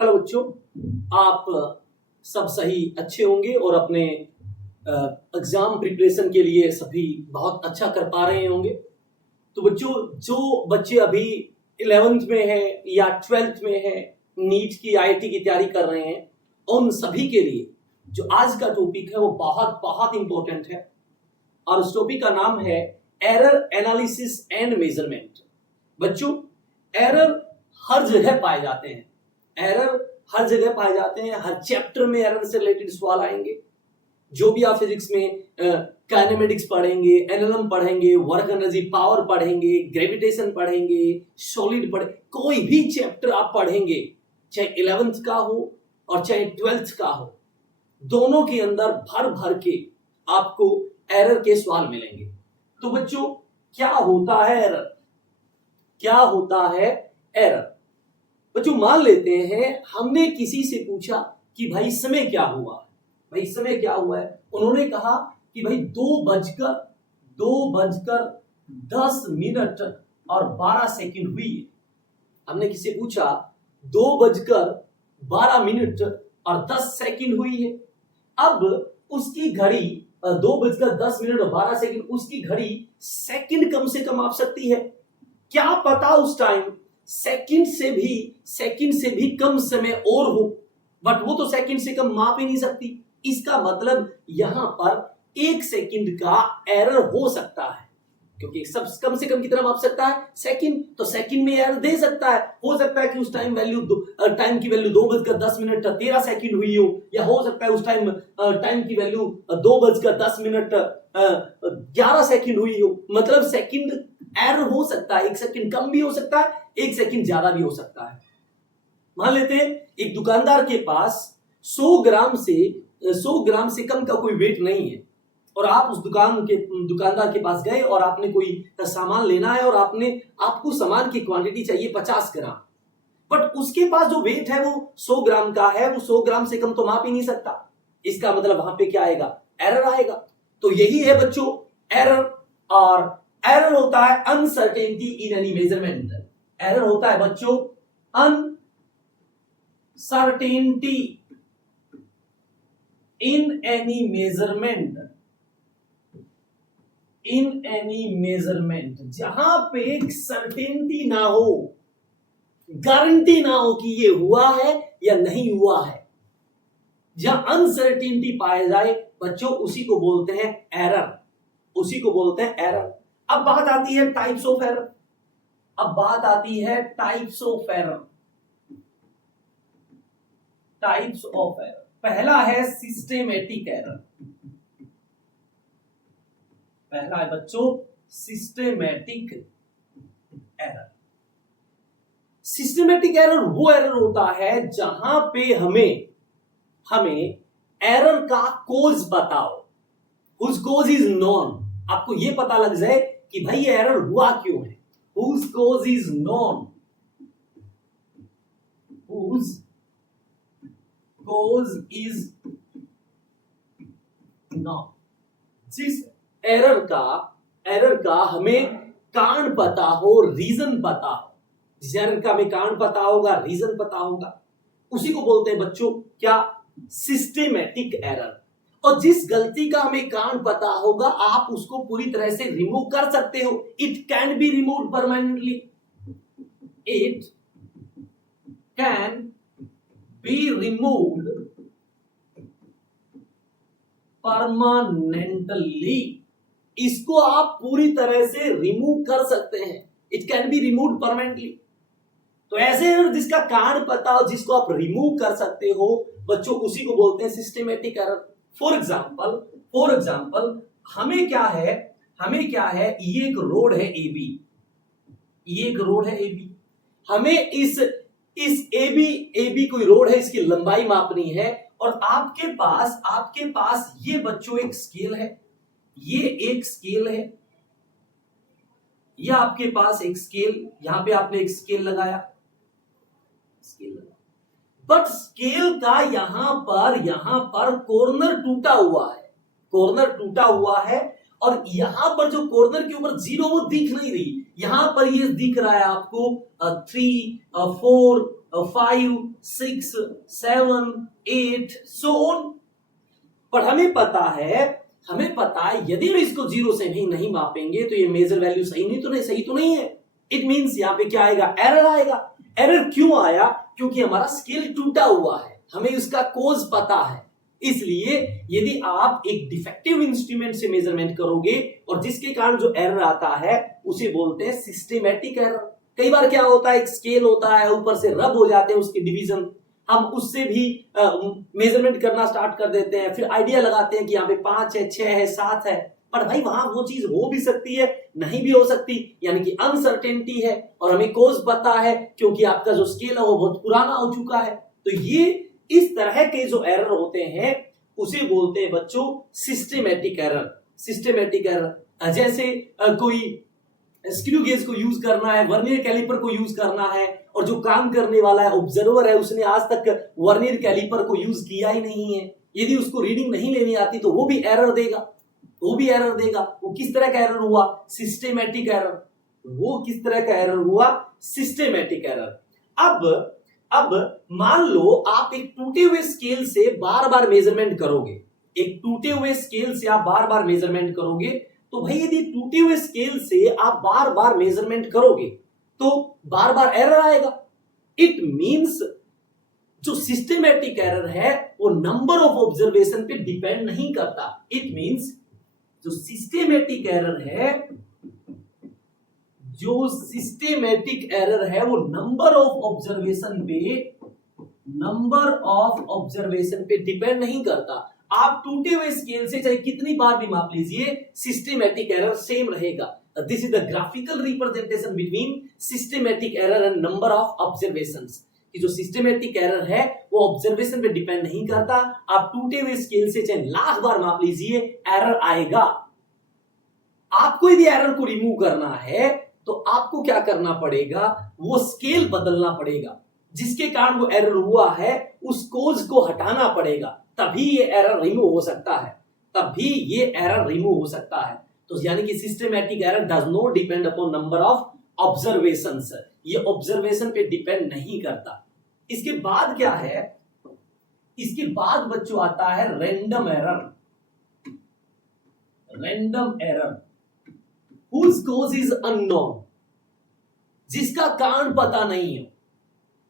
Hello बच्चों, आप सब सही अच्छे होंगे और अपने एग्जाम प्रिपरेशन के लिए सभी बहुत अच्छा कर पा रहे होंगे। तो बच्चों, जो बच्चे अभी 11th में है या 12th में है, नीट की आईआईटी की तैयारी कर रहे हैं, उन सभी के लिए जो आज का टॉपिक है वो बहुत बहुत इंपॉर्टेंट है। और उस टॉपिक का नाम है एरर एनालिसिस एंड मेजरमेंट। बच्चों, एरर हर जगह पाए जाते हैं, एरर हर जगह पाए जाते हैं, हर चैप्टर में एरर से रिलेटेड सवाल आएंगे। जो भी आप फिजिक्स में काइनेमेटिक्स पढ़ेंगे, एनएलएम पढ़ेंगे, वर्क एनर्जी पावर पढ़ेंगे, ग्रेविटेशन पढ़ेंगे, सॉलिड कोई भी चैप्टर आप पढ़ेंगे, चाहे 11th का हो और चाहे 12th का हो, दोनों के अंदर भर भर के आपको एरर के सवाल मिलेंगे। तो बच्चों, क्या होता है एरर? क्या होता है एरर? बच्चों, मान लेते हैं हमने किसी से पूछा कि भाई समय क्या हुआ है, भाई समय क्या हुआ है। उन्होंने कहा कि भाई 2:10 हुई है। हमने किसी से पूछा 2:12 हुई है। अब उसकी घड़ी 2:10 और 12 उसकी घड़ी सेकंड कम से कम आप सकती है। क्या पता उस टाइम सेकंड से भी कम समय और हो, बट वो तो सेकंड से कम माप ही नहीं सकती। इसका मतलब यहां पर 1 सेकंड का एरर हो सकता है, क्योंकि सब कम से कम कितना माप सकता है? सेकंड। तो सेकंड में एरर दे सकता है। हो सकता है कि उस टाइम की वैल्यू 2:10 हुई हो, या हो सकता है उस टाइम की वैल्यू 2:10 हुई हो। मतलब सेकंड एरर हो सकता है, 1 सेकंड कम भी हो सकता है, 1 सेकंड ज्यादा भी हो सकता है। मान लेते हैं एक दुकानदार के पास 100 ग्राम से कम का कोई वेट नहीं है, और आप उस दुकानदार के पास गए और आपने कोई सामान लेना है, और आपको सामान की क्वांटिटी चाहिए 50 ग्राम, बट उसके पास जो वेट है वो 100 ग्राम का है, वो 100 ग्राम से कम तो माप ही नहीं सकता। इसका मतलब वहां पे क्या आएगा? एरर आएगा। तो यही है बच्चों एरर। और एरर होता है uncertainty in any measurement. Error होता है बच्चों अनसर्टेनिटी इन एनी मेजरमेंट, जहां पे एक सर्टेनिटी ना हो, गारंटी ना हो कि ये हुआ है या नहीं हुआ है। जहां अनसर्टेनिटी पाया जाए बच्चों, उसी को बोलते हैं एरर, उसी को बोलते हैं एरर। अब बात आती है types of error. Types of error. पहला है सिस्टेमेटिक एरर। पहला है बच्चों सिस्टेमेटिक एरर। सिस्टेमेटिक एरर वो एरर होता है जहां पे हमें एरर का कोज बताओ, हुज कोज इज नोन। आपको ये पता लग जाए कि भाई ये एरर हुआ क्यों है। Whose cause is known, whose cause is known. जिस एरर का हमें कारण पता हो, रीजन पता हो, जिस एरर का हमें कारण पता होगा, रीजन पता होगा, उसी को बोलते हैं बच्चों क्या? Systematic error. और जिस गलती का हमें कारण पता होगा, आप उसको पूरी तरह से रिमूव कर सकते हो। It can be removed permanently. It can be removed permanently. इसको आप पूरी तरह से रिमूव कर सकते हैं। It can be removed permanently. तो ऐसे एरर जिसका कारण पता हो, जिसको आप रिमूव कर सकते हो बच्चों, उसी को बोलते हैं सिस्टेमेटिक एरर। फॉर एग्जांपल हमें क्या है, ये एक रोड है AB। हमें इस AB कोई रोड है, इसकी लंबाई मापनी है, और आपके पास ये बच्चों एक स्केल है, ये आपके पास एक स्केल, यहां पे आपने एक स्केल लगाया, बट स्केल का यहां पर कॉर्नर टूटा हुआ है, और यहां पर जो कॉर्नर के ऊपर 0 वो दिख नहीं रही। यहां पर ये दिख रहा है आपको 3, 4, 5, 6, 7, 8 सो ऑन। पर हमें पता है यदि हम इसको 0 से नहीं मापेंगे तो ये मेजर वैल्यू सही तो नहीं है। इट मींस यहाँ पे क्या आएगा, एरर आएगा। एरर क्यों आया, क्योंकि हमारा स्केल टूटा हुआ है, हमें उसका कोज पता है। इसलिए यदि आप एक डिफेक्टिव इंस्ट्रूमेंट से मेजरमेंट करोगे और जिसके कारण जो एरर आता है उसे बोलते हैं सिस्टेमेटिक एरर। कई बार क्या होता है, एक स्केल होता है, ऊपर से रब हो जाते हैं उसके डिवीजन, हम उससे भी मेजरमेंट करना स्टार्ट कर देते हैं, फिर आइडिया लगाते हैं कि यहाँ पे 5 है, 6 है, 7 है। पर भाई वहां वो चीज हो भी सकती है, नहीं भी हो सकती, यानी कि अनसर्टेनिटी है और हमें कोज पता है क्योंकि आपका जो स्केल है वो बहुत पुराना हो चुका है। तो ये इस तरह के जो एरर होते हैं उसे बोलते हैं बच्चों सिस्टेमेटिक एरर। सिस्टेमेटिक एरर जैसे कोई स्क्रू गेज को यूज करना है, वर्नियर कैलिपर को यूज करना है, और जो काम करने वाला है ऑब्जर्वर है उसने आज तक वर्नियर कैलिपर को यूज किया ही नहीं है, यदि उसको रीडिंग नहीं लेनी आती तो वो भी एरर देगा। वो किस तरह का एरर हुआ, सिस्टेमेटिक एरर। वो किस तरह का एरर हुआ, सिस्टेमेटिक एरर। अब मान लो आप एक टूटे हुए स्केल से बार बार मेजरमेंट करोगे, तो भाई यदि टूटे हुए स्केल से आप बार बार मेजरमेंट करोगे तो बार बार एरर आएगा। इट मींस जो सिस्टेमेटिक एरर है वो नंबर ऑफ ऑब्जर्वेशन पे डिपेंड नहीं करता। इट मींस जो सिस्टेमेटिक एरर है वो नंबर ऑफ ऑब्जर्वेशन पे डिपेंड नहीं करता। आप टूटे हुए स्केल से चाहे कितनी बार भी माप लीजिए, सिस्टेमेटिक एरर सेम रहेगा। This is the graphical representation between systematic error and number of observations. कि जो सिस्टेमेटिक एरर है वो ऑब्जर्वेशन पे डिपेंड नहीं करता, आप टूटे हुए स्केल से चाहे लाख बार माप लीजिए एरर आएगा। आपको यदि एरर को रिमूव करना है तो आपको क्या करना पड़ेगा, वो स्केल बदलना पड़ेगा, जिसके कारण वो एरर हुआ है उस कोज को हटाना पड़ेगा, तभी ये एरर रिमूव हो सकता है। तो यानी कि systematic error does not depend upon number of observations, ये ऑब्जर्वेशन पे डिपेंड नहीं करता। इसके बाद क्या है, इसके बाद बच्चों आता है random error whose cause is unknown, जिसका कारण पता नहीं है,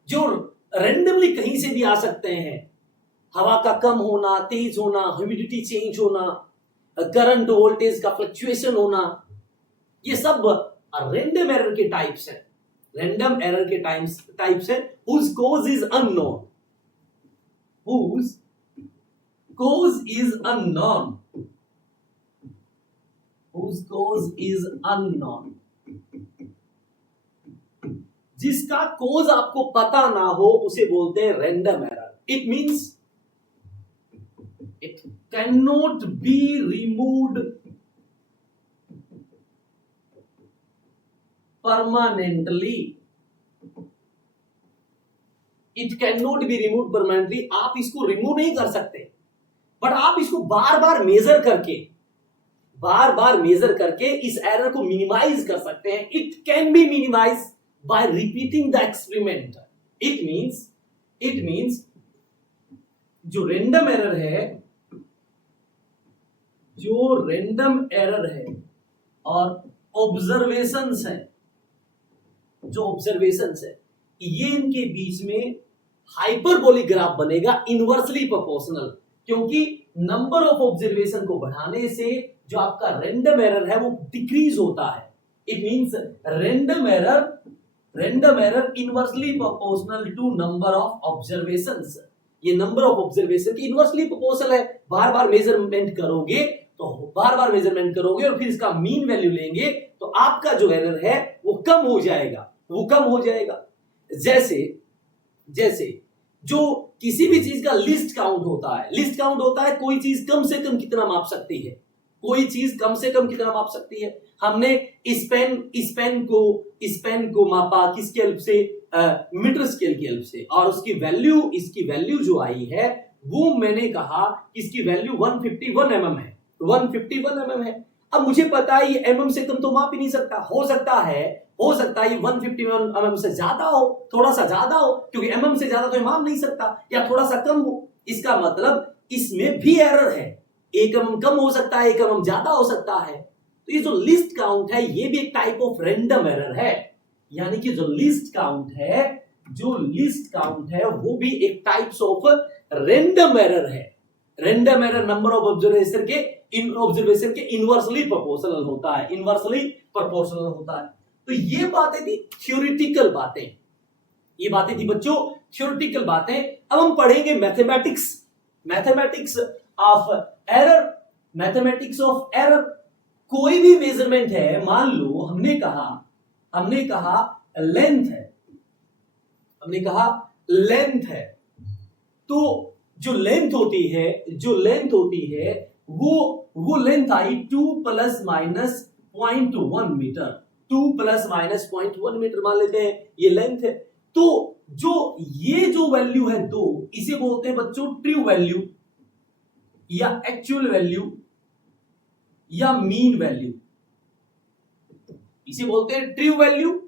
जो रैंडमली कहीं से भी आ सकते हैं। हवा का कम होना, तेज होना, ह्यूमिडिटी चेंज होना, करंट वोल्टेज का फ्लक्चुएशन होना, ये सब रैंडम एरर के टाइप्स हैं। whose cause is unknown, जिसका कोज आपको पता ना हो उसे बोलते हैं random error. It means it can not be removed permanently. आप इसको रिमूव नहीं कर सकते, बट आप इसको बार बार मेजर करके इस एरर को मिनिमाइज कर सकते हैं। It can be minimize by repeating the experiment. It means जो रैंडम एरर है और ऑब्जर्वेशंस है, ये इनके बीच में हाइपरबोलिक ग्राफ बनेगा, इनवर्सली प्रोपोर्शनल, क्योंकि नंबर ऑफ ऑब्जर्वेशन को बढ़ाने से जो आपका रैंडम एरर है वो डिक्रीज होता है। It means random error inversely proportional to number of observations. ये नंबर ऑफ ऑब्जर्वेशन की इनवर्सली प्रोपोर्शनल है। बार बार मेजरमेंट करोगे और फिर इसका मीन वैल्यू लेंगे तो आपका जो एरर है वो कम हो जाएगा। जैसे जो किसी भी चीज का लिस्ट काउंट होता है, कोई चीज कम से कम कितना माप सकती है। हमने इस पेन को मापा किसके हेल्प से, मीटर स्केल की हेल्प से, और इसकी वैल्यू जो आई है वो मैंने कहा इसकी वैल्यू 151 mm है। अब मुझे पता है ये mm से कम तो माप ही नहीं सकता। हो सकता है हो सकता है ये 150 mm से ज्यादा हो, थोड़ा सा ज्यादा हो, क्योंकि mm से ज्यादा तो मान नहीं सकता, या थोड़ा सा कम हो। इसका मतलब इसमें भी एरर है, 1 mm कम हो सकता है, 1 mm ज्यादा हो सकता है। तो ये जो लिस्ट काउंट है ये भी एक टाइप ऑफ रैंडम एरर है, यानी कि जो लिस्ट काउंट है वो भी एक टाइप्स ऑफ रैंडम एरर है। Random error number of observation के इनवर्सली प्रोपोर्शनल होता है, तो ये बातें थी थ्योरेटिकल बातें, ये बातें थी बच्चों थ्योरेटिकल बातें। अब हम पढ़ेंगे मैथमेटिक्स ऑफ एरर। कोई भी मेजरमेंट है, मान लो हमने कहा लेंथ है, तो जो लेंथ होती है वो लेंथ आई 2 ± 0.1 मीटर, 2 ± 0.1 मीटर मान लेते हैं, ये लेंथ है। तो ये जो वैल्यू है 2, इसे बोलते हैं बच्चों ट्रू वैल्यू या एक्चुअल वैल्यू या मीन वैल्यू। इसे बोलते हैं ट्रू वैल्यू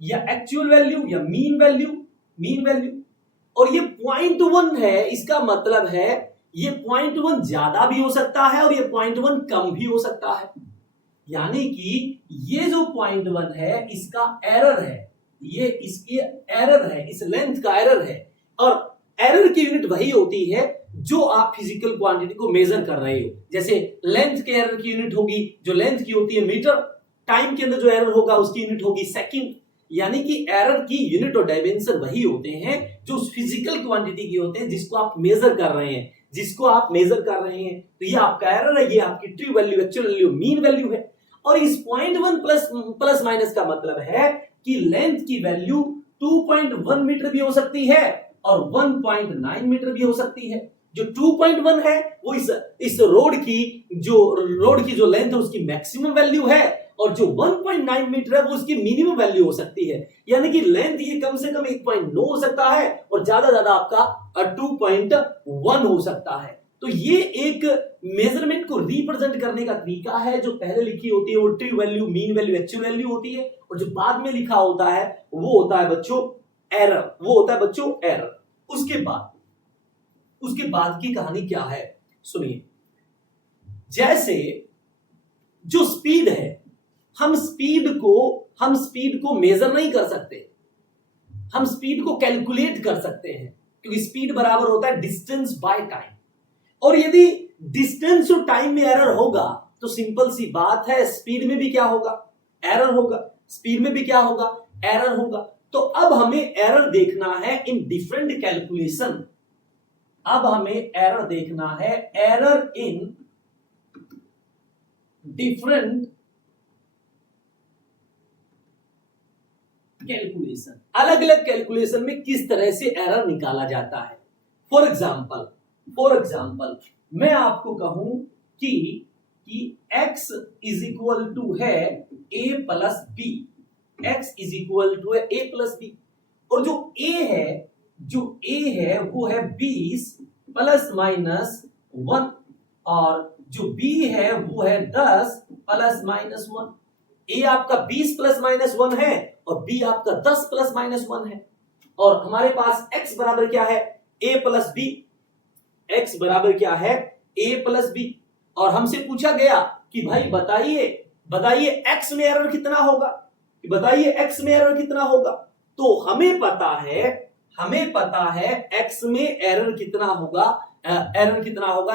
या एक्चुअल वैल्यू या मीन वैल्यू। और ये 0.1 है, इसका मतलब है ये 0.1 ज्यादा भी हो सकता है और ये 0.1 कम भी हो सकता है, यानी कि ये जो 0.1 है इसका एरर है, ये इसकी एरर है, इस लेंथ का एरर है। और एरर की यूनिट वही होती है जो आप फिजिकल क्वांटिटी को मेजर कर रहे हो। जैसे लेंथ के एरर की यूनिट होगी, जो लेंथ की होती है मीटर, टाइम के अंदर जो एरर होगा उसकी यूनिट होगी सेकंड, यानी कि एरर की यूनिट और डायमेंशन वही होते हैं जो फिजिकल क्वांटिटी की होते हैं, जिसको आप मेजर कर रहे हैं। तो ये आपका एरर है, ये आपकी true value, actual value, mean value है। और इस 0.1 प्लस माइनस का मतलब है कि लेंथ की वैल्यू 2.1 मीटर भी हो सकती है और 1.9 मीटर भी हो सकती है। जो 2.1 है वो इस रोड की जो लेंथ है उसकी मैक्सिमम वैल्यू है, और जो 1.9 मीटर है वो उसकी मिनिमम वैल्यू हो सकती है, यानी कि लेंथ ये कम से कम 1.9 हो सकता है और ज्यादा आपका 2.1 हो सकता है। तो ये एक मेजरमेंट को रिप्रेजेंट करने का तरीका है। जो पहले लिखी होती है वो true value, mean value, actual value होती है, और जो बाद में लिखा होता है वो होता है बच्चों एरर। उसके बाद की कहानी क्या है सुनिए। जैसे जो स्पीड है, हम स्पीड को मेजर नहीं कर सकते, हम स्पीड को कैलकुलेट कर सकते हैं, क्योंकि स्पीड बराबर होता है डिस्टेंस बाय टाइम। और यदि डिस्टेंस और टाइम में एरर होगा तो सिंपल सी बात है स्पीड में भी क्या होगा, एरर होगा। तो अब हमें एरर देखना है in different calculation, error in different calculation, अलग अलग कैलकुलेशन में किस तरह से एरर निकाला जाता है। फॉर एग्जाम्पल मैं आपको कहूं कि x इज इक्वल टू है a प्लस बी, और जो a है वो है 20 प्लस माइनस 1, और जो b है वो है 10 प्लस माइनस 1। a आपका 20 प्लस माइनस 1 है और b आपका 10 प्लस माइनस 1 है, और हमारे पास x बराबर क्या है, a प्लस बी। और हमसे पूछा गया कि भाई बताइए x में एरर कितना होगा, तो हमें पता है x में एरर कितना होगा,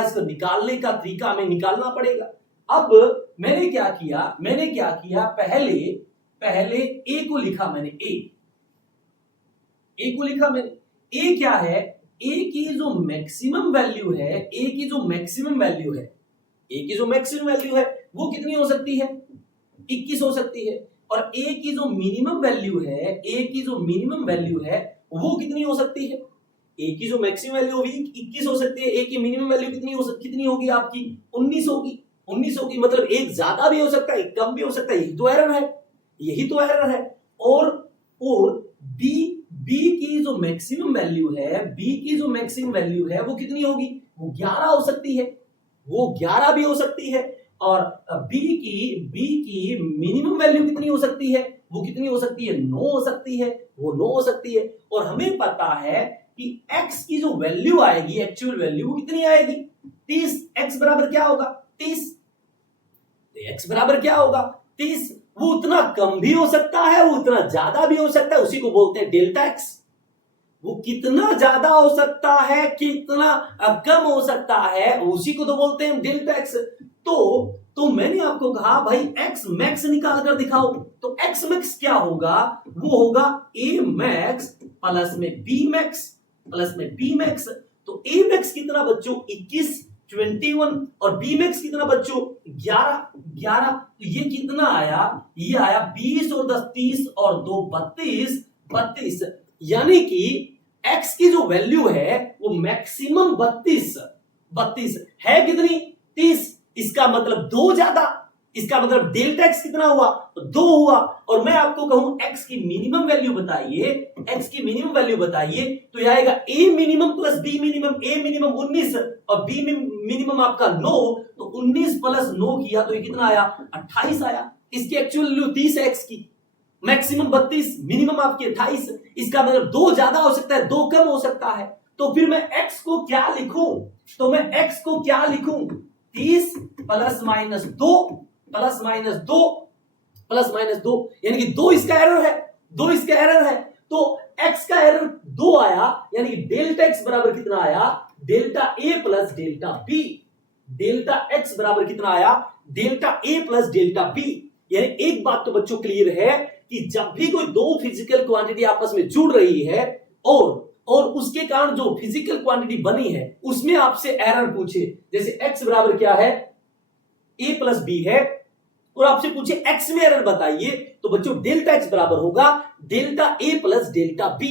इसको निकालने का तरीका हमें निकालना पड़ेगा। अब मैंने क्या किया, पहले a को लिखा मैंने, a क्या है, a की जो मैक्सिमम वैल्यू है वो कितनी हो सकती है, 21 हो सकती है, और a की जो मिनिमम वैल्यू है वो कितनी हो सकती है, a की जो मैक्सिमम वैल्यू होगी 21 हो सकती है, a की मिनिमम वैल्यू कितनी होगी आपकी 19 होगी। मतलब एक ज्यादा भी हो सकता है, एक कम भी हो सकता है, यही तो एरर है। और b की जो मैक्सिमम वैल्यू है वो कितनी होगी, वो 11 हो सकती है, वो 11 भी हो सकती है। और b की मिनिमम वैल्यू कितनी हो सकती है, वो कितनी हो सकती है? 9 हो सकती है, वो 9 हो सकती है। और हमें पता है कि x की जो वैल्यू आएगी, एक्चुअल वैल्यू, वो कितनी आएगी? 30। x बराबर क्या होगा? 30। x बराबर क्या होगा? 30। वो उतना कम भी हो सकता है, वो उतना ज्यादा भी हो सकता है, उसी को बोलते हैं डेल्टा x। वो कितना ज्यादा हो सकता है, कितना कम हो सकता है, उसी को तो बोलते हैं डेल्टा x। तो मैंने आपको कहा भाई x मैक्स निकाल कर दिखाओ। तो x मैक्स क्या होगा? वो होगा a मैक्स प्लस में b मैक्स प्लस में b मैक्स। तो a मैक्स कितना बच्चों? 21, 21, और b मैक्स कितना बच्चों? 11। तो ये कितना आया? ये आया 20 और 10 30 और 2 32। यानी कि x की जो वैल्यू है वो मैक्सिमम 32 है। कितनी? 30। इसका मतलब 2 ज्यादा, इसका मतलब डेल्टा x कितना हुआ? तो 2 हुआ। और मैं आपको कहूं x की मिनिमम वैल्यू बताइए, x की मिनिमम वैल्यू बताइए, तो यह आएगा a minimum plus b minimum. a minimum 19 और b मिनिमम आपका 9, तो 19 प्लस 9 किया तो ये कितना आया? 28 आया। इसकी एक्चुअल वैल्यू 30 है x की, मैक्सिमम 32, मिनिमम आपकी 28। इसका मतलब 2 ज्यादा हो सकता है, 2 कम हो सकता है। तो फिर मैं x को क्या लिखूं? तो मैं x को क्या लिखूं? 30 plus minus 2 plus minus 2 plus minus 2, यानी कि 2 इसका एरर है, 2 इसका एरर है। तो x का एरर 2 आया, यानी कि डेल्टा x बराबर कितना आया? Delta a plus delta b। Delta x बराबर कितना आया? Delta a plus delta b। यानी एक बात तो बच्चों क्लियर है कि जब भी कोई दो फिजिकल क्वांटिटी आपस में जुड़ रही है और उसके कारण जो फिजिकल क्वांटिटी बनी है उसमें आपसे एरर पूछे, जैसे x बराबर क्या है? a प्लस b है, और आपसे पूछे x में एरर बताइए, तो बच्चों डेल्टा x बराबर होगा delta a plus delta b।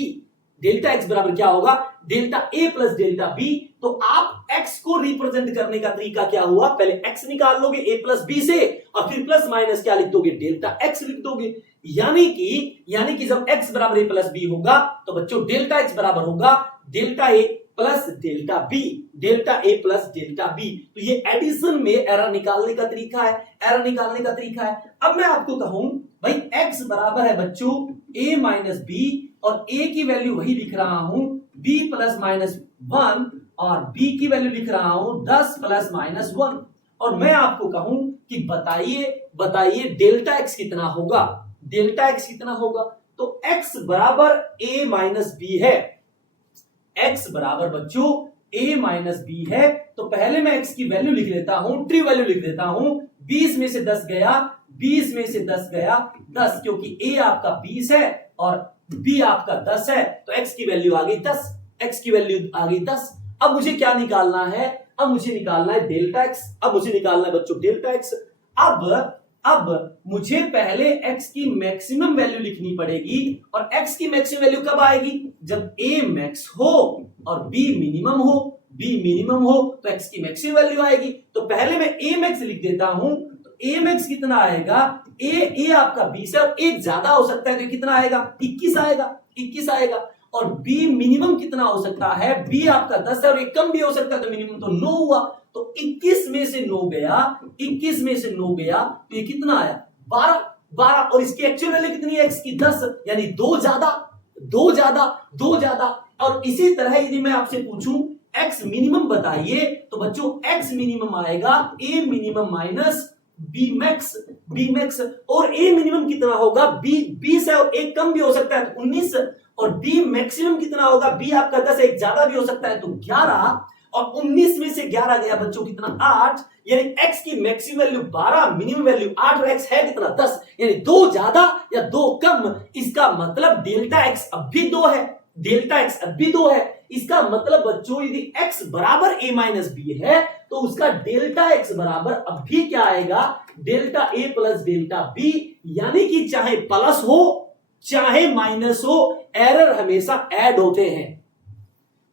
Delta x बराबर क्या होगा? Delta a plus delta b। तो आप x को रिप्रेजेंट करने का तरीका क्या हुआ? पहले x निकाल लोगे a प्लस b से, और फिर प्लस माइनस क्या लिख दोगे? डेल्टा x लिख दोगे। यानी कि जब x बराबर a प्लस b होगा तो बच्चों डेल्टा x बराबर होगा delta a plus delta b। Delta a plus delta b। तो ये एडिशन में एरर निकालने का तरीका है, एरर निकालने का तरीका है। अब मैं आपको कहूं भाई x बराबर है बच्चों a माइनस b, और a की वैल्यू वही लिख रहा हूं b प्लस माइनस 1, और b की वैल्यू लिख रहा हूं 10 प्लस माइनस 1। और मैं आपको कहूं कि बताइए डेल्टा x कितना होगा? डेल्टा x कितना होगा? तो x बराबर a माइनस b है। x बराबर बच्चों a माइनस b है। तो पहले मैं x की वैल्यू लिख लेता हूं, ट्रू वैल्यू लिख देता हूं। 20 में से 10 गया, 20 में से 10 गया 10, क्योंकि a आपका 20 है और b आपका 10 है, तो x की वैल्यू आ गई 10। x की वैल्यू आ गई 10। अब मुझे क्या निकालना है? अब मुझे निकालना है डेल्टा x। अब मुझे निकालना है बच्चों डेल्टा x। अब मुझे पहले x की मैक्सिमम वैल्यू लिखनी पड़ेगी, और x की मैक्सिमम वैल्यू कब आएगी? जब a मैक्स हो और b मिनिमम हो। b मिनिमम हो तो x की मैक्सिमम वैल्यू आएगी। तो पहले मैं a मैक्स लिख देता हूं। तो a मैक्स कितना आएगा? a आपका 20 है और एक ज्यादा हो सकता है, तो कितना आएगा? 21 आएगा, 21 आएगा। और b मिनिमम कितना हो सकता है? b आपका 10 है और एक कम भी हो सकता है, तो मिनिमम तो 9 हुआ। तो 21 में से 9 गया, 21 में से 9 गया, तो ये कितना आया? 12। और इसकी एक्चुअल वैल्यू कितनी है? x की 10, यानी 2 ज्यादा। और इसी तरह यदि मैं आपसे पूछूं x मिनिमम बताइए, तो बच्चों x मिनिमम आएगा a minimum minus b max. और a मिनिमम कितना होगा? b 20 है और एक कम भी हो सकता है, तो 19। और b मैक्सिमम कितना होगा? b आपका 10 है, एक ज्यादा भी हो सकता है, तो 11। और 19 में से 11 गया बच्चों कितना? 8। यानी x की मैक्सिमम वैल्यू 12, मिनिमम वैल्यू 8, और x है कितना? 10। यानी 2 ज्यादा या 2 कम। इसका मतलब डेल्टा x अब भी 2 है, डेल्टा x अब भी 2 है। इसका मतलब बच्चों यदि x बराबर a माइनस b है, तो उसका डेल्टा x बराबर अब भी क्या आएगा? Delta a plus delta b। यानी कि चाहे प्लस हो चाहे माइनस हो, एरर हमेशा ऐड होते हैं।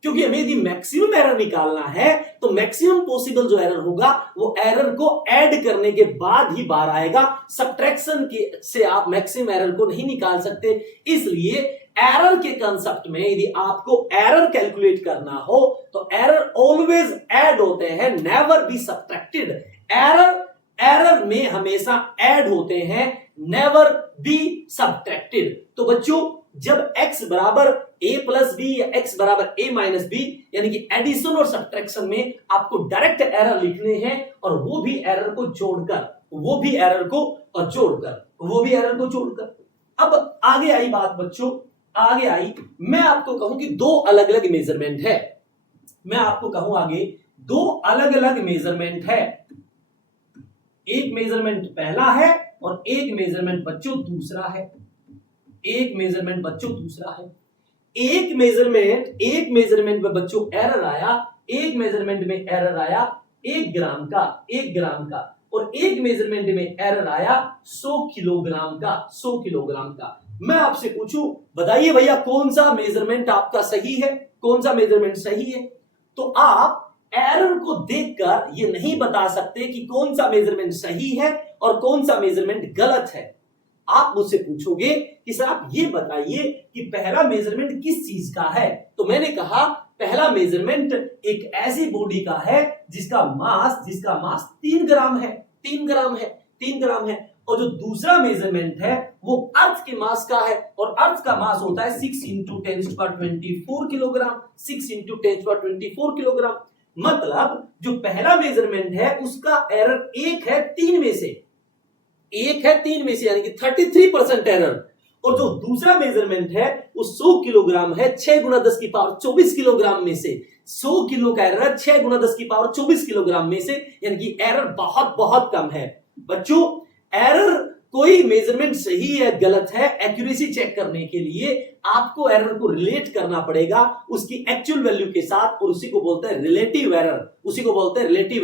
क्योंकि हमें यदि मैक्सिमम एरर निकालना है तो मैक्सिमम पॉसिबल जो एरर होगा वो एरर को ऐड करने के बाद ही बाहर आएगा। सब्ट्रैक्शन के से आप मैक्सिमम एरर को नहीं निकाल सकते। इसलिए एरर के कंसेप्ट में यदि आपको एरर कैलकुलेट करना हो तो एरर ऑलवेज ऐड होते हैं, नेवर बी सब्ट्रैक्टेड। एरर में हमेशा ऐड होते हैं, नेवर बी सब्ट्रैक्टेड। तो बच्चों जब x बराबर a प्लस बी या x बराबर a माइनस बी यानी कि एडिशन और सब्ट्रैक्शन में आपको डायरेक्ट एरर लिखने हैं और वो भी एरर को जोड़कर। अब आगे आई बात बच्चों, आगे आई मैं आपको कहूं कि दो अलग अलग मेजरमेंट है। मैं आपको कहूं आगे दो अलग अलग मेजरमेंट है। एक मेजरमेंट पहला है और एक मेजरमेंट बच्चों दूसरा है। एक मेजरमेंट में बच्चों एरर आया, एक मेजरमेंट में एरर आया 1 ग्राम का, और एक मेजरमेंट में एरर आया 100 किलोग्राम का। मैं आपसे पूछूं, बताइए भैया कौन सा मेजरमेंट आपका सही है, कौन सा मेजरमेंट सही है? तो आप एरर को देखकर ये नहीं बता सकते कि कौन सा मेजरमेंट सही है और कौन सा मेजरमेंट गलत है। आप मुझसे पूछोगे कि सर आप ये बताइए कि पहला मेजरमेंट किस चीज का है, तो मैंने कहा पहला मेजरमेंट एक ऐसी बॉडी का है जिसका मास 3 ग्राम है, और जो दूसरा मेजरमेंट है वो अर्थ के मास का है, और अर्थ का मास होता है 6 × 10⁴ किलोग्राम, 6 × 10⁴ किलोग्राम। मतलब जो पहला मेजरमेंट है उसका एरर एक है तीन में से यानी कि 33% एरर, और जो दूसरा मेजरमेंट है वो 100 किलोग्राम है, 6 × 10⁴ किलोग्राम में से 100 किलो का एरर 6 × 10⁴ किलोग्राम में से, यानी कि एरर बहुत बहुत कम है। बच्चों एरर कोई मेजरमेंट सही है गलत है, एक्यूरेसी चेक करने के लिए आपको एरर को रिलेट करना पड़ेगा उसकी एक्चुअल वैल्यू के साथ, और उसी को बोलते हैं रिलेटिव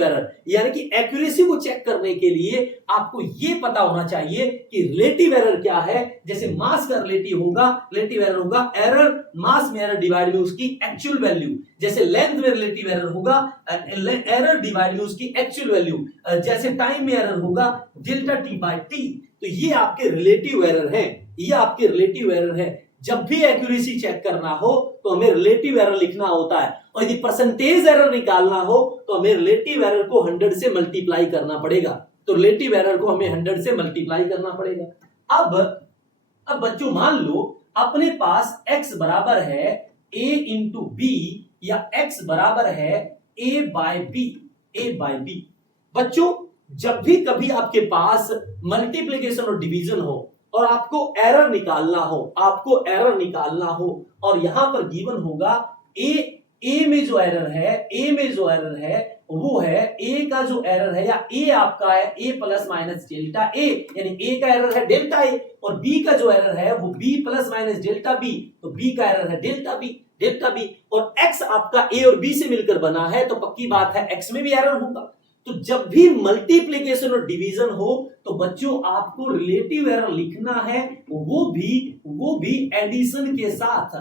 एरर। यानी कि एक्यूरेसी को चेक करने के लिए आपको यह पता होना चाहिए कि रिलेटिव एरर क्या है। जैसे मास का रिलेटिव एरर होगा एरर मास में एरर डिवाइड में उसकी एक्चुअल वैल्यू, जैसे लेंथ में रिलेटिव एरर होगा एरर डिवाइड में उसकी एक्चुअल वैल्यू, जैसे टाइम में एरर होगा डेल्टा t/t। तो ये आपके रिलेटिव एरर है। जब भी एक्यूरेसी चेक करना हो तो हमें रिलेटिव एरर लिखना होता है, और यदि परसेंटेज एरर निकालना हो तो हमें रिलेटिव एरर को 100 से मल्टीप्लाई करना पड़ेगा। अब बच्चों मान लो अपने पास x बराबर है a × b या x बराबर है a by b। बच्चों जब भी कभी आपके पास मल्टीप्लिकेशन और डिवीजन हो और आपको एरर निकालना हो और यहां पर गिवन होगा ए में जो एरर है वो है ए का जो एरर है, या ए आपका है ए प्लस माइनस डेल्टा ए, यानी ए का एरर है डेल्टा ए, और बी का जो एरर है वो b plus minus delta b, तो बी का एरर है डेल्टा बी, और एक्स आपका ए और बी से मिलकर बना है, तो पक्की बात है एक्स में भी एरर होगा। तो जब भी मल्टीप्लिकेशन और डिवीजन हो तो बच्चों आपको रिलेटिव एरर लिखना है, वो भी एडिशन के साथ।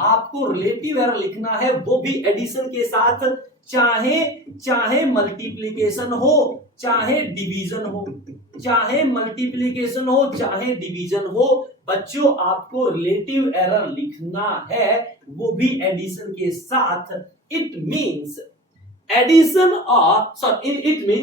आपको रिलेटिव एरर लिखना है वो भी एडिशन के साथ, चाहे मल्टीप्लिकेशन हो चाहे डिवीजन हो, बच्चों आपको रिलेटिव एरर लिखना है वो भी एडिशन के साथ। It means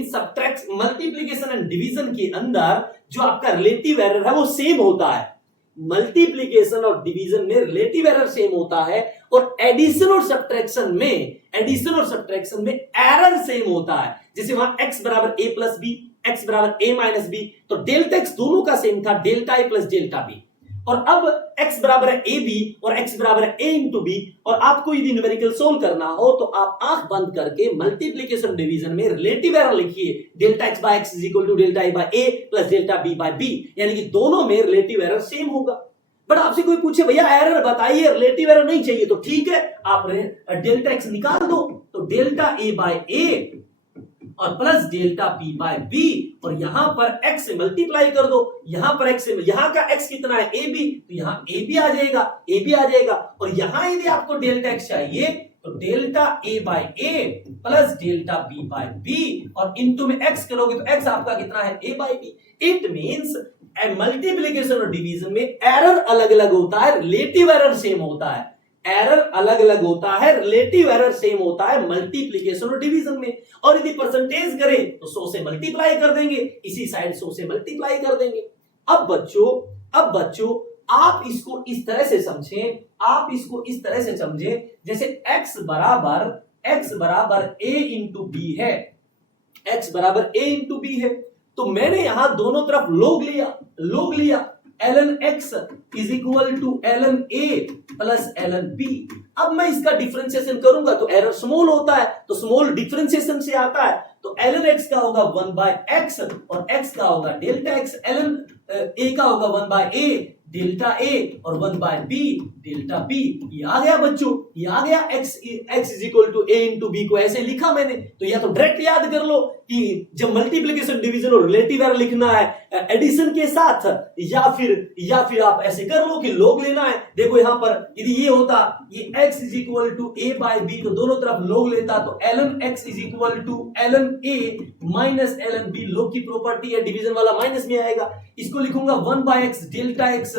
subtraction, multiplication and division के अंदर जो आपका रिलेटिव एरर है वो सेम होता है। मल्टीप्लिकेशन और डिवीजन में रिलेटिव एरर सेम होता है, और एडिशन और सब्ट्रैक्शन में एरर सेम होता है। जैसे वहां x बराबर a प्लस बी, x बराबर a माइनस बी, तो डेल्टा x दोनों का सेम था, delta a plus delta b. और अब x बराबर है a b और x बराबर है a इंटू बी, और आपको यदि न्यूमेरिकल सोल्व करना हो तो आप आंख बंद करके मल्टीप्लिकेशन डिवीजन में रिलेटिव एरर लिखिए, delta x by x is equal to delta a by a plus delta b by b, यानी कि दोनों में रिलेटिव एरर सेम होगा। बट आपसे कोई पूछे भैया एरर बताइए, रिलेटिव एरर नहीं चाहिए, तो ठीक है आप डेल्टा x निकाल दो, तो डेल्टा a बाय a और plus delta p by b, और यहां पर x से मल्टीप्लाई कर दो, यहां पर x से, यहां का x कितना है ab, तो यहां ab आ जाएगा, और यहां यदि आपको डेल्टा x चाहिए तो delta a by a plus delta b by b, और इनटू में x करोगे तो x आपका कितना है a by b। It means multiplication और डिवीजन में एरर अलग अलग होता है, रिलेटिव एरर सेम होता है। रिलेटिव एरर सेम होता है मल्टीप्लिकेशन और डिवीजन में। और यदि परसेंटेज करें तो 100 से मल्टीप्लाई कर देंगे, इसी साइड 100 से मल्टीप्लाई कर देंगे। अब बच्चों आप इसको इस तरह से समझें, आप इसको इस तरह से समझें जैसे x बराबर a इंटू बी है, x बराबर a इंटू बी है, तो मैंने यहां दोनों तरफ लोग लिया ln x is equal to ln a plus ln b। अब मैं इसका डिफरेंशिएशन करूंगा तो एरर स्मॉल होता है, तो स्मॉल डिफरेंशिएशन से आता है, तो ln x का होगा 1 बाय x और x का होगा डेल्टा x, ln a का होगा 1 बाय a डेल्टा a और 1 बाय b डेल्टा b। ये आ गया बच्चों, ये आ गया x is equal to a into b को ऐसे लिखा मैंने। तो या तो डायरेक्ट याद कर लो कि जब मल्टीप्लिकेशन डिवीजन और रिलेटिव एरर लिखना है एडिशन के साथ, या फिर आप ऐसे कर लो कि लोग लेना है। देखो यहां पर यदि ये होता ये x is equal to a by b तो दोनों तरफ लोग लेता, तो ln x is equal to ln a minus ln b, लोग की प्रॉपर्टी है, डिवीजन वाला माइनस में आएगा। इसको लिखूंगा 1 by x delta x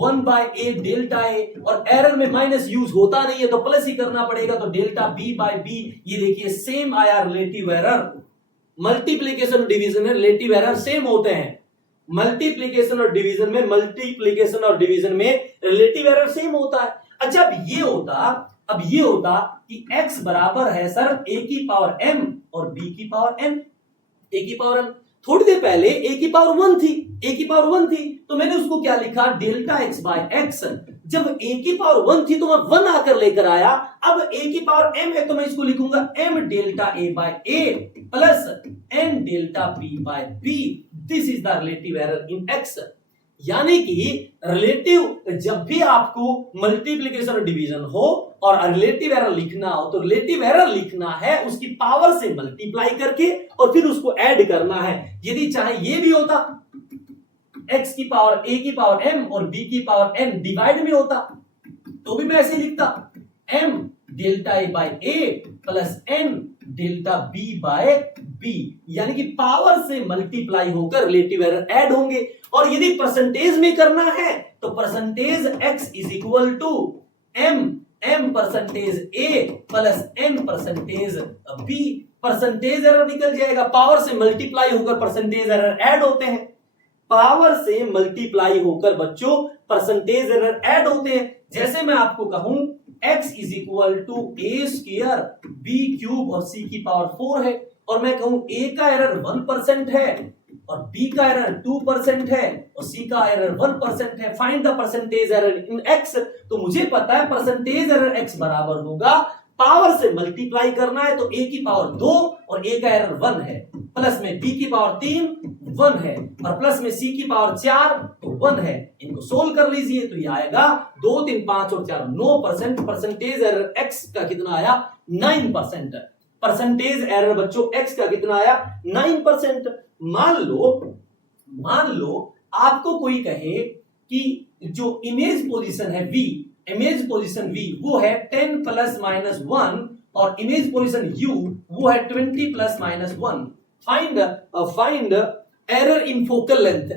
1 by a delta a, और एरर में माइनस यूज होता नहीं है तो प्लस ही करना पड़ेगा, तो डेल्टा b बाय b। ये देखिए सेम आया रिलेटिव एरर। मल्टीप्लिकेशन डिवीजन में रिलेटिव एरर सेम होते हैं, मल्टीप्लिकेशन और डिवीजन में रिलेटिव एरर सेम होता है। अच्छा अब ये होता कि x बराबर है सर a की पावर m और b की पावर n, a की पावर n। थोड़ी देर पहले a की पावर 1 थी, तो मैंने उसको क्या लिखा डेल्टा x बाय x। जब a की पावर 1 थी तो मैं 1 आकर लेकर आया, अब a की पावर m है तो मैं इसको लिखूंगा m delta a by a plus n delta b by b। This is the relative error in x। यानी कि रिलेटिव, जब भी आपको मल्टीप्लिकेशन और डिवीजन हो और रिलेटिव एरर लिखना हो तो रिलेटिव एरर लिखना है उसकी पावर से मल्टीप्लाई करके और फिर उसको ऐड करना है। यदि चाहे ये भी होता x की पावर a की पावर m और b की पावर n डिवाइड में होता तो भी मैं ऐसे लिखता m delta a by a plus n delta b by b, यानी कि पावर से मल्टीप्लाई होकर रिलेटिव एरर ऐड होंगे। और यदि परसेंटेज में करना है तो percentage x is equal to m percentage a plus n percentage b। Percentage error निकल जाएगा, पावर से मल्टीप्लाई होकर परसेंटेज एरर ऐड होते हैं, पावर से मल्टीप्लाई होकर बच्चों परसेंटेज एरर ऐड होते हैं। जैसे मैं आपको कहूं x is equal to a square b cube और c की पावर 4 है, और मैं कहूं a का एरर 1% है और b का एरर 2% है और c का एरर 1% है। Find the percentage error in x। तो मुझे पता है परसेंटेज एरर x बराबर होगा, पावर से मल्टीप्लाई करना है तो a की पावर 2 और a का एरर 1 है, प्लस में b की पावर 3 1 है और प्लस में c की पावर 4 तो 1 है। इनको सोल्व कर लीजिए तो ये आएगा 2 3 5 और 4 9%। परसेंटेज एरर x का कितना आया 9%। परसेंटेज एरर बच्चों x का कितना आया 9%। मान लो आपको कोई कहे कि जो इमेज पोजीशन है v, इमेज पोजीशन v वो है 10 प्लस माइनस 1 और इमेज पोजीशन u वो है 20 plus minus 1। Find error in focal length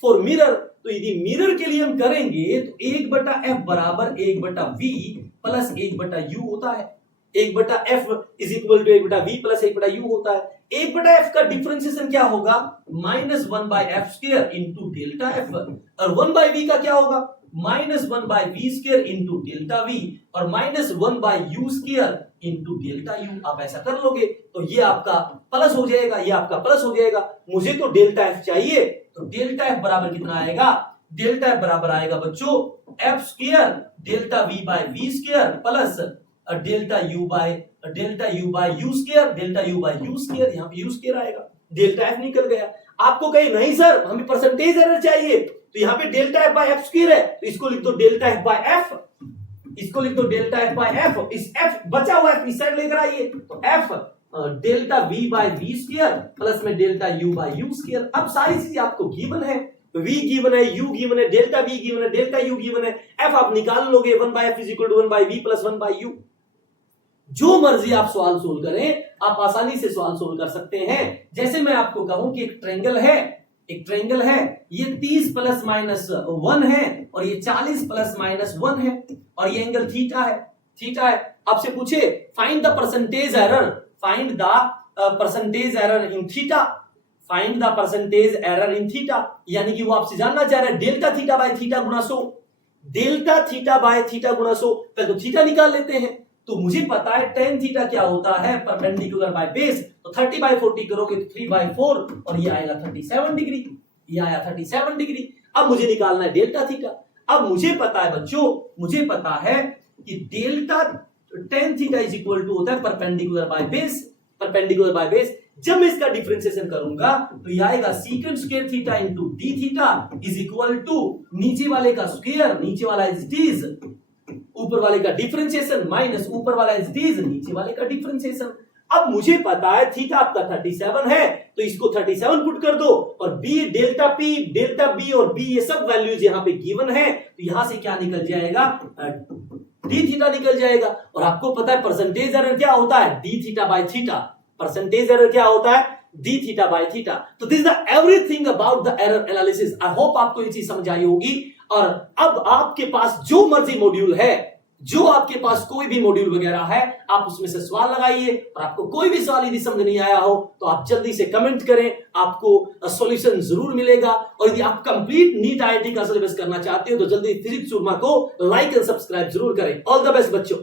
for mirror. तो यदि मिरर के लिए हम करेंगे तो 1/f बराबर 1/v प्लस 1/u होता है। 1/f is equal to 1/v plus 1/u होता है। 1/f का डिफरेंशिएशन क्या होगा -1/f square into delta f, और 1/v का क्या होगा -1/v square into delta v और -1/u square into delta u। आप ऐसा कर लोगे तो ये आपका प्लस हो जाएगा, ये आपका प्लस हो जाएगा। मुझे तो डेल्टा f चाहिए, तो डेल्टा f बराबर कितना आएगा, डेल्टा f बराबर आएगा बच्चों f square delta v by v square plus delta u by u square, delta u by u square, यहाँ पे u स्क्वायर आएगा, डेल्टा f निकल गया। आपको कहे नहीं सर हमें परसेंटेज एरर चाहिए, तो यहाँ पे delta f by f square है तो इसको लिख दो डेल्टा f बाय f, इसको लिख दो डेल्टा f बाय f। इस f बचा हुआ f इस साइड लेकर आइए तो f delta v by v square plus में delta u by u square. अब सारी चीजें आपको गिवन है, v गिवन है, u गिवन है, डेल्टा v गिवन है, डेल्टा u गिवन है, f आप निकाल लोगे 1/f is equal to 1/v plus 1/u। जो मर्जी आप सवाल सोल्व करें, आप आसानी से सवाल सोल्व कर सकते हैं। जैसे मैं आपको कहूं कि एक ट्रायंगल है, ये 30 प्लस माइनस 1 है और ये 40 प्लस माइनस 1 है और ये एंगल थीटा है। आपसे पूछे find the percentage error in theta, find the percentage error in theta, यानी कि वो आपसे जानना चाह रहा है डेल्टा थीटा बाय थीटा गुना 100, डेल्टा थीटा बाय थीटा गुना 100। पहले तो थीटा निकाल लेते हैं। तो मुझे पता है tan थीटा क्या होता है, परपेंडिकुलर बाय बेस, तो 30/40 करोगे तो 3/4 और ये आएगा 37 डिग्री, ये आया 37 डिग्री। अब मुझे निकालना है डेल्टा थीटा। अब मुझे पता है बच्चों, मुझे पता है कि delta tan theta is equal to होता है perpendicular by base, perpendicular by base. जब मैं इसका डिफरेंशिएशन करूंगा तो ये आएगा secant square theta into d theta is equal to नीचे वाले का स्क्वायर, नीचे वाला इज डीज, ऊपर वाले का डिफरेंशिएशन माइनस ऊपर वाला इज डीज, नीचे वाले का डिफरेंशिएशन। अब मुझे पता है थीटा आपका 37 है, तो इसको 37 पुट कर दो और b delta p, delta b और बी ये सब वैल्यूज यहां पे गिवन है, तो यहां से क्या निकल जाएगा, डी थीटा निकल जाएगा। और आपको पता है परसेंटेज एरर क्या होता है, D theta by theta. Percentage error क्या होता है, डी थीटा बाय थीटा। तो this is the everything about the error analysis. I hope आपको ये चीज समझ आई होगी। और अब आपके पास जो मर्जी मॉड्यूल है, जो आपके पास कोई भी मॉड्यूल वगैरह है, आप उसमें से सवाल लगाइए। और आपको कोई भी सवाल यदि समझ नहीं आया हो तो आप जल्दी से कमेंट करें, आपको सॉल्यूशन जरूर मिलेगा। और यदि आप कंप्लीट नीट आईआईटी का सिलेबस करना चाहते हो तो जल्दी फिजिक्स सुरमा को लाइक एंड सब्सक्राइब जरूर करें। ऑल द बेस्ट बच्चों।